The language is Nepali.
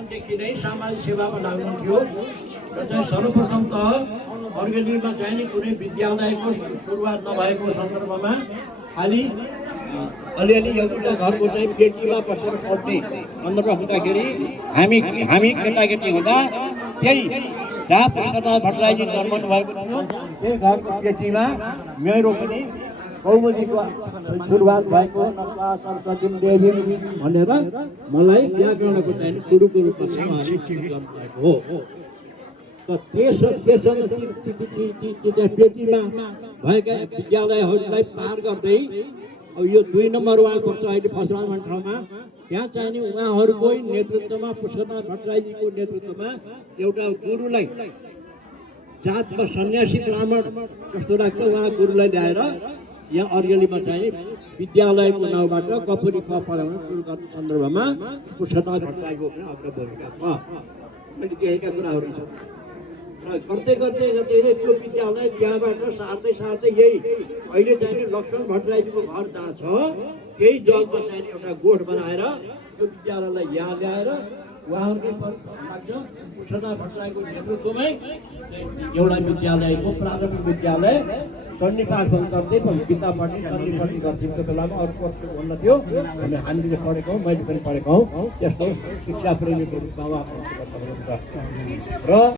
सानदेखि नै सामाजिक सेवामा लाग्नुहुन्थ्यो र चाहिँ सर्वप्रथम त अर्गेलीमा चाहिँ नि कुनै विद्यालयको सुरुवात नभएको सन्दर्भमा खालि अलिअलि एउटा घरको चाहिँ पेटीमा बसेर पढ्ने सन्दर्भ हुँदाखेरि हामी केटाकेटी हुँदा त्यही जहाँ पुष्पनाथ भट्टराईजी जन्मनु भएको थियो त्यही घरको पेटीमा मेरो पनि कौमुदीको सुरुवात भएको नर्मदा सरस्वती देवी भनेर मलाई व्याकरणको चाहिँ गुरुको रूपमा गर्नुभएको हो। पेटीमा भएका विद्यालयहरूलाई पार गर्दै अब यो 2 नम्बर वार्ड पर्छ अहिले फसरान भन्ने ठाउँमा त्यहाँ चाहिँ नि उहाँहरूको नेतृत्वमा पुष्पनाथ भट्टराईजीको नेतृत्वमा एउटा गुरुलाई जातमा सन्यासी ब्राह्मण जस्तो लाग्छ उहाँ गुरुलाई ल्याएर यहाँ अर्गेलीमा चाहिँ विद्यालयको नाउँबाट कपुरी क पढाउन सुरु गर्ने सन्दर्भमा पुष्पनाथ भट्टराईको पनि अग्र भूमिका छ। मैले देखेका कुराहरू छन् र गर्दै गर्दै त्यो विद्यालय त्यहाँबाट सार्दै यही अहिले चाहिँ लक्ष्मण भट्टराईजीको घर जहाँ छ त्यही जगमा चाहिँ एउटा गोठ बनाएर त्यो विद्यालयलाई यहाँ ल्याएर उहाँहरूकै लाग्छ पुष्पनाथ भट्टराईको नेतृत्वमै एउटा विद्यालयको प्राथमिक विद्यालय चण्डीपाठ गर्दै गीता पढ्ने चण्डी पढ्ने गर्थ्यौँ त्यो बेलामा अरू कस्तो भन्न थियो हामीले पढेको हौँ मैले पनि पढेको हौँ त्यस्तो शिक्षा प्रेमीको रूपमा र